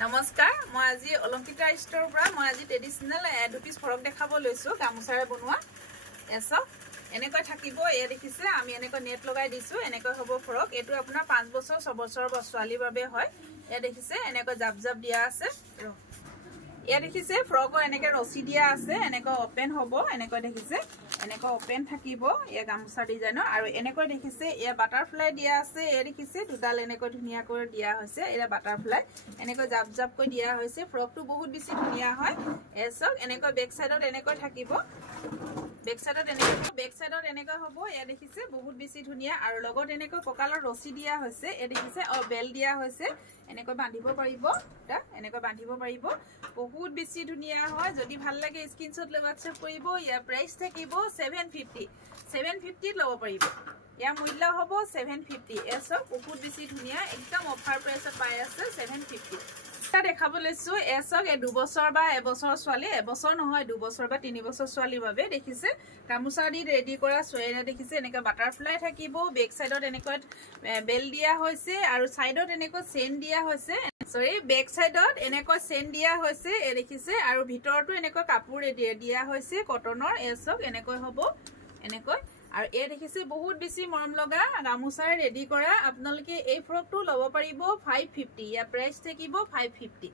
নমস্কাৰ মই আজি অলংকিতা ষ্টৰৰ পৰা মই আজি ট্ৰেডিশনাল দুপিস ফৰক দেখাব লৈছো গামুচাৰে বনোৱা এসক এনেকৈ থাকিব এ দেখিছে আমি এনেকৈ নেট লগাই দিছো এনেকৈ হ'ব ফৰক এটো আপোনাৰ 5 বছৰ 6 বছৰ ছোৱালীৰ বাবে হয় এ দেখিছে এনেকৈ জাপ জাপ দিয়া আছে এ দেখিছে ফৰকৰ এনেকৈ ৰছী দিয়া আছে এনেকৈ ওপেন হ'ব এনেকৈ দেখিছে এনেকৈ ওপেন থাকিব এ গামুচা ডিজাইনৰ আৰু এনেকৈ দেখিছে এ বাটাৰফ্লাই দিয়া আছে এ দেখিছে দুডাল এনেকৈ ধুনিয়া কৰি দিয়া হৈছে এ বাটাৰফ্লাই এনেকৈ জাপ জাপ কৰি দিয়া হৈছে ফৰকটো বহুত বেছি ধুনিয়া হয় এসক এনেকৈ বেক সাইডত এনেকৈ থাকিব বেক সাইডত এনেকৈ হ'ব এ দেখিছে বহুত বেছি ধুনিয়া আৰু লগত এনেকৈ ককালৰ ৰছী দিয়া হৈছে এ দেখিছে আৰু বেল দিয়া হৈছে এনেকৈ বান্ধিব পাৰিব তা এনেকৈ বান্ধিব পাৰিব বহুত বেছি ধুনিয়া হয় যদি ভাল লাগে স্ক্ৰিনশ্বট লৈ WhatsApp কৰিব ইয়া প্ৰাইস থাকিব 750 লব পাৰিব ইয়া মূল্য হ'ব 750 এসক বহুত বেছি ধুনিয়া একদম অফাৰ প্ৰাইসত পাই আছে 750 তা দেখাব লৈছো এসক এ 2 বছৰ বা 1 বছৰ ছোৱালী 1 বছৰ নহয় 2 বছৰ বা 3 বছৰ ছোৱালীৰ বাবে দেখিছে গামুচা দি ৰেডি কৰা সোয়েনা দেখিছে এনেকৈ বাটাৰফ্লাই থাকিব বেক সাইডত এনেকৈ বেল দিয়া হৈছে আৰু সাইডত এনেকৈ চেন দিয়া হৈছে সৰি বেক সাইডত এনেকৈ চেন দিয়া হৈছে এ দেখিছে আৰু ভিতৰটো এনেকৈ কাপোৰ দিয়া হৈছে কটনৰ এসক এনেকৈ হ'ব এনেকৈ আৰু এ দেখিছে বহুত বেছি মৰম লগা গামুচাৰে ৰেডি কৰা আপোনালোকে এই ফ্ৰকটো লব পাৰিব 550 ইয়া প্ৰাইস থাকিব 550